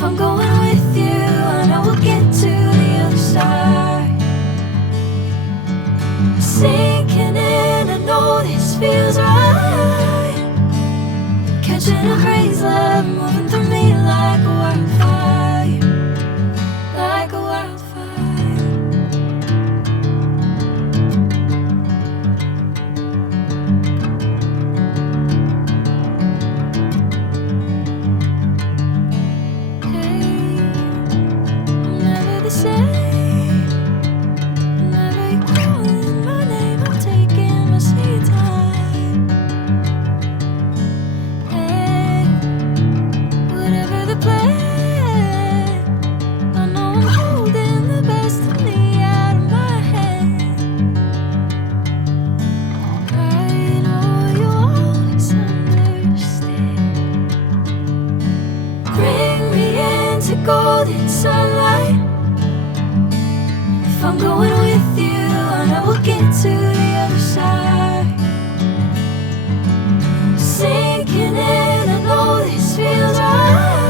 If I'm going with you, I know we'll get to the other side. Sinking in, I know this feels right. Catching a crazy love, moving through me like a wildfire, like a wildfire. Hey, I'm never the same. Whenever you're calling my name, I'm taking my sweet time. Hey, whatever the plan, I know I'm holding the best of me out of my hand. I know you'll always understand. Bring me into golden sunlight. If I'm going with you, I know we'll get to the other side. Sinking in, I know this feels right.